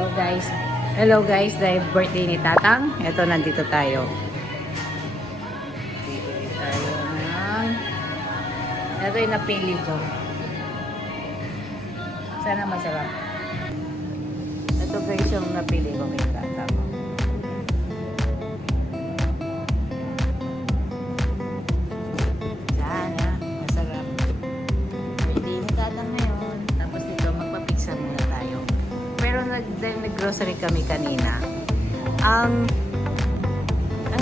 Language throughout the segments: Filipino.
Hello guys, dahil birthday ni Tatang. Ito, nandito tayo. Bibili tayo ng... Ito yung napili ko. Sana masarap. Ito guys yung napili ko kay Tatang. Sana masarap. Birthday ni Tatang ngayon. Tapos dito magpa-pizza muna tayo. Pero nag-grocery kami kanina. Ang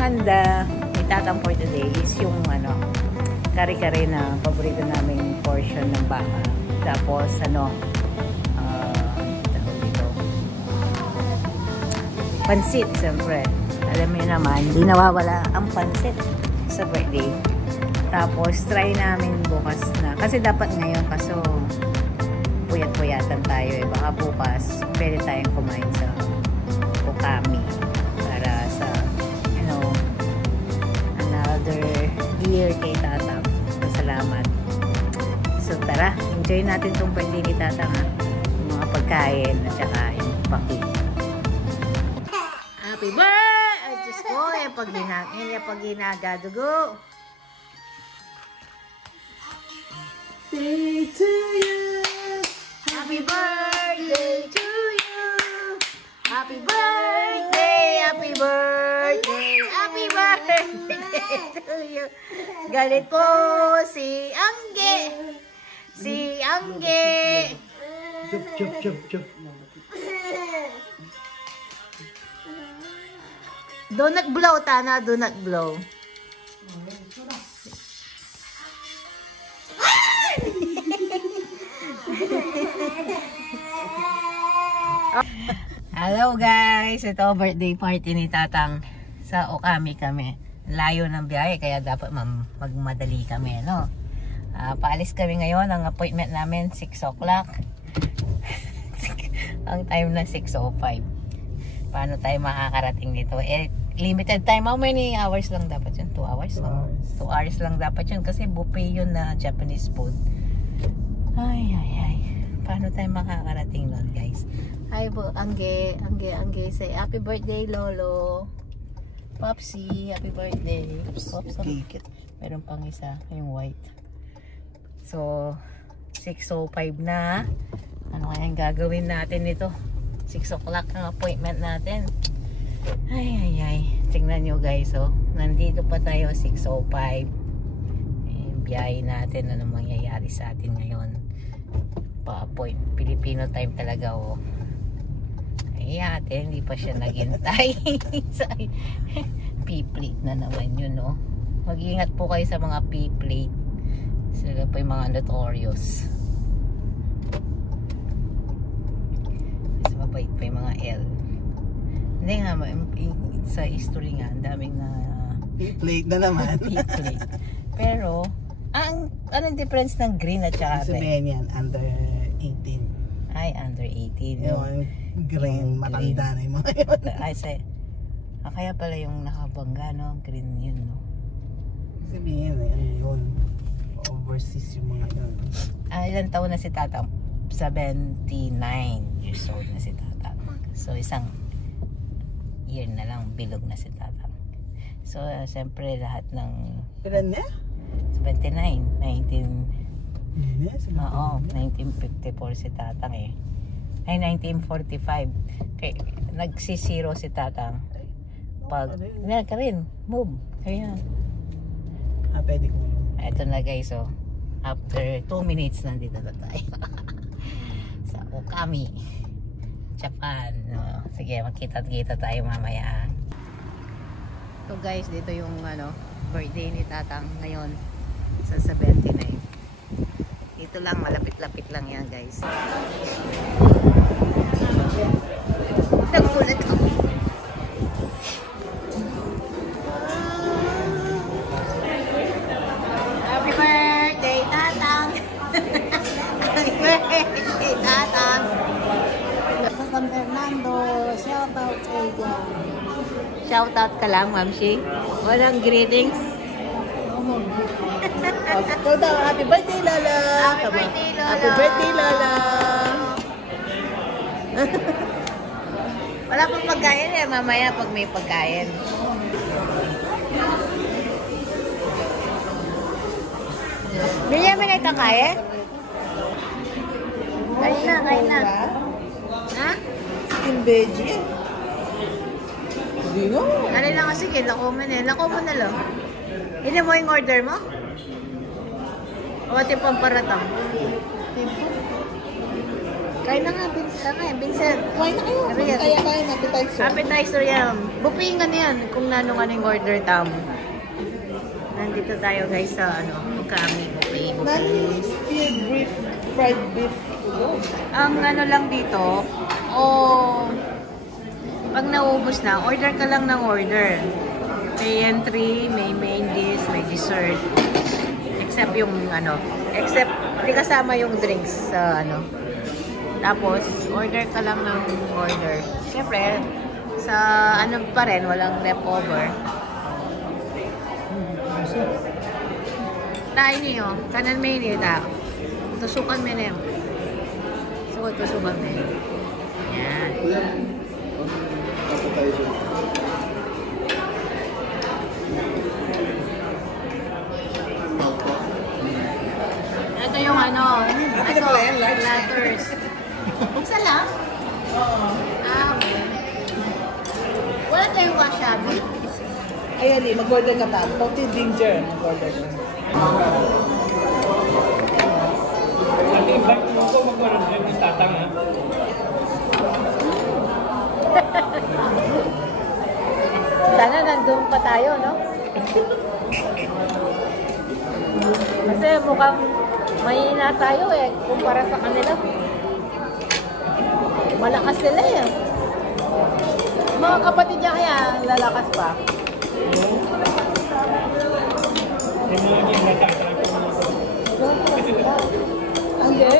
handa ni Tatang for today is yung kare-kare na paborito naming portion ng baka. Tapos pansit, siyempre. Alam mo naman, hindi nawawala ang pansit sa birthday. Tapos try namin bukas na. Kasi dapat ngayon, kaso puyat-puyatan tayo eh. Baka bukas, pwede tayong kumain sa Okami para sa, another year kay Tatang. So, salamat. So, tara, enjoy natin itong birthday ni Tatang, ha? Yung mga pagkain at saka yung pakit. Happy birthday! Ay, Diyos ko, pag ginagadugo. Day to you. Happy birthday to you. Happy birthday, happy birthday, happy birthday to you. Galit po si Angge. Si Angge. Chup. Do not blow, Tana. Do not blow. Hello guys, ito birthday party ni Tatang. Sa Okami kami. Layo ng biyahe kaya dapat magmadali kami, no? Paalis kami ngayon. Ang appointment namin 6 o'clock. Ang time na 6:05. Paano tayo makakarating dito? Limited time. How many hours lang dapat yun? 2 hours? 2 hours lang dapat yun kasi buffet yun na Japanese food. Ay. Paano tayo makakarating nun, guys? Hi po, Angge. Say happy birthday, Lolo. Popsi, happy birthday. Popsi. Meron pang isa, yung white. So, 6:05 na. Ano kaya yung gagawin natin nito? 6 o'clock ang appointment natin. Ay. Tingnan nyo guys, oh. Nandito pa tayo, 6:05. Biyahe natin, ano mangyayari sa atin ngayon. Pa-appoint. Filipino time talaga, oh. Ay, ate, hindi pa siya naghintay. P-plate na naman yun, no? Mag-iingat po kayo sa mga P-plate. Sila pa yung mga notorious. Mas mabait pa yung mga L. Hindi nga, sa history nga, ang daming na P-plate na naman. P-plate. Pero, anong difference ng green at saka red? Sabihin yan, under 18. Ay, under 18. Yung green, matanda na yung mga yun. Kaya pala yung nakabangga, no? Green yun, no? Sabihin, ano yun? Overseas yung mga yun. Ilang taon na si Tatang? 79 years old na si Tatang. So, isang year na lang, bilog na si Tatang. So, siyempre, lahat ng... Ilan niya? 79, 1954 si Tatang eh. Ay, 1945. Nagsisiro si Tatang. Pag, ka rin, move. Kaya. Pwede ko. Ito na guys, oh. After 2 minutes, nandito na tayo. Sa Okami, Japan. Sige, magkita-kita tayo mamaya. So guys, dito yung birthday ni Tatang ngayon sa 79. Dito lang, malapit-lapit lang yan guys. Nagulat ako. Happy birthday, Tatang! Happy birthday, Tatang! Sa San Fernando, shoutout kay Jan. Shoutout ka lang, Mamshi. Walang greetings. Happy birthday, Lola! Happy birthday, Lola! Happy birthday, Lola! Wala pang pagkain eh. Mamaya pag may pagkain. Benjamin ay kakain? Kain na, kain na. Ha? Skin veggie. Hindi nga. Ano lang kasi, lako mo na. Lako mo na lo. Hindi mo yung order mo? O ati pamparatang? Kain na nga, Vincent. Kain na kayo. Kaya kain, appetizer. Appetizer yan. Buffet nga yan kung nanong anong order tam. Nandito tayo guys sa kami buffet. Stewed beef, fried beef. Ang ano lang dito, pag naubos na, order ka lang ng order. May entry, may main dish, may dessert. Except yung except hindi kasama yung drinks sa Tapos, order ka lang ng order. Siyempre, sa pa rin, walang leftover. Tayo niyo, kanan may nila. Tusukan mo na yun. Tusukan mo yun. Yan. Ito yung platters. Isa lang? Okay. Wala tayong wasabi? Ayan mag-order ka pa. Pati ginger. Mag-order ka. Ba't mo ko mag-order ng tatang ha? Sana nandun pa tayo, no? Kasi mukhang mahina tayo kumpara sa kanila. Malakas sila Mga kapatid niya kaya lalakas pa. Hindi.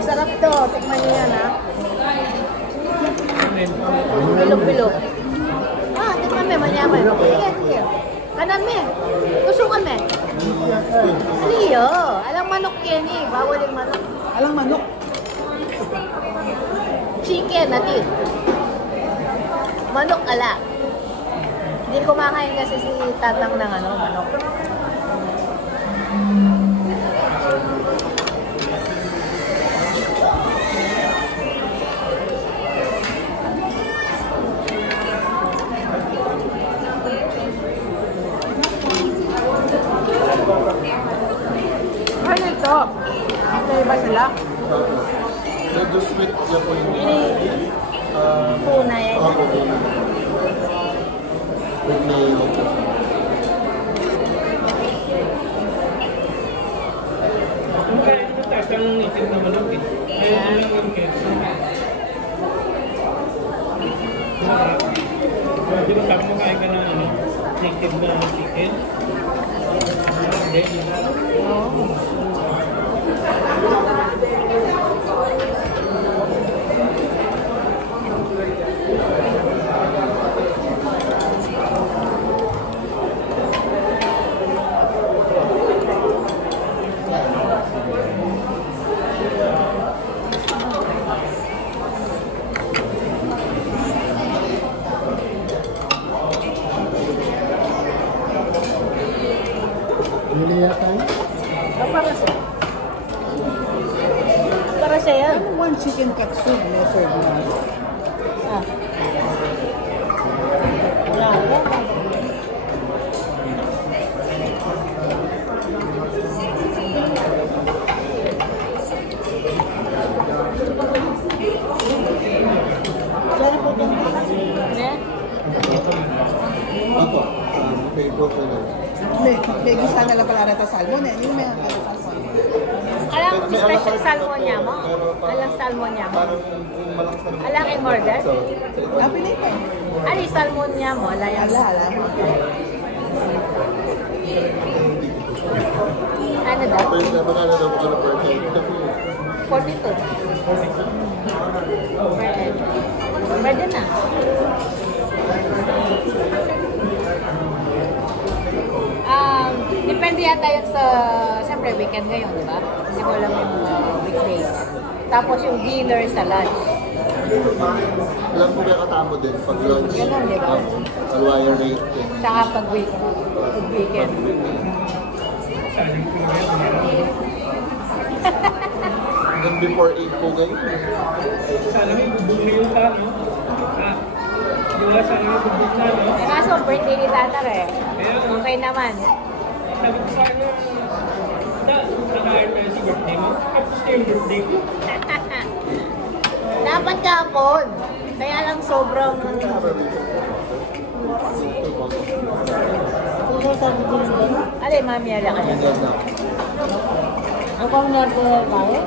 Sarap to. Tikman niyo yan, ha? Bilog-bilog. Tikman mo, manyaman. Sige. Kanan mo. Tusukan mo. Aliyo. Alang manok yan Bawal yung manok. Alang manok. Chicken, natin. Manok, ala. Hindi kumakain kasi si tatang ng manok. Ano ito? May iba sila? Medyo sweet niya po yung Tuna yan. with mayo. Kaya ito tatang itin na manok Ayun lang yung keso. Di ba sabi mo kaya ka na native na chicken? Niliya tayo? Para siya yan. One chicken katsu. May serve na. Wala. Ito, favorite ko lang. May gusto na lang pala rata salmon Yung may salmon. Alam mo special salmon niya mo? Alang salmon niya mo? Alang in order? Pinay pa Ano yung salmon niya mo? Alayang. Ala. Ano daw? Pwede na banana daw ko na per cake. 42. Pwede na. Depende yata yun sa, siyempre weekend ngayon, di ba? Kasi wala yung weekdays. Tapos yung dinner sa lunch. Alam ko kaya katamo din pag lunch. Ganun, di ba? Alwire rate. Saka pag weekend. Then before 8 po ganyan. Sana may bubong na yung tano. Diba sana may bubong na, no? Kaso birthday ni Tatar eh. Okay naman. Sabi ko sa kanya, nakaayot tayo sa birthday mo. Tapos na yung birthday ko. Dapat kapon. Kaya lang sobrang... Alay, mami, ala ka dyan. Ang pang natural tayo?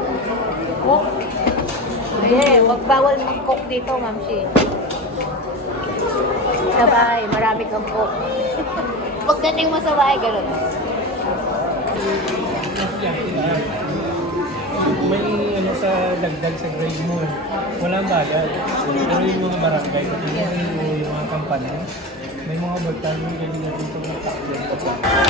Cook? Hindi, wag bawal mag-cook dito, Ma'am Shi. Sa bahay, marami kang cook. Pagdating mo sa bahay, gano'n. May ano sa dagdag sa grade mo. Walang bagal. Pero yung mga barangay, yung mga kampanya, may mga bartang yung ganyan natin itong nakakyan.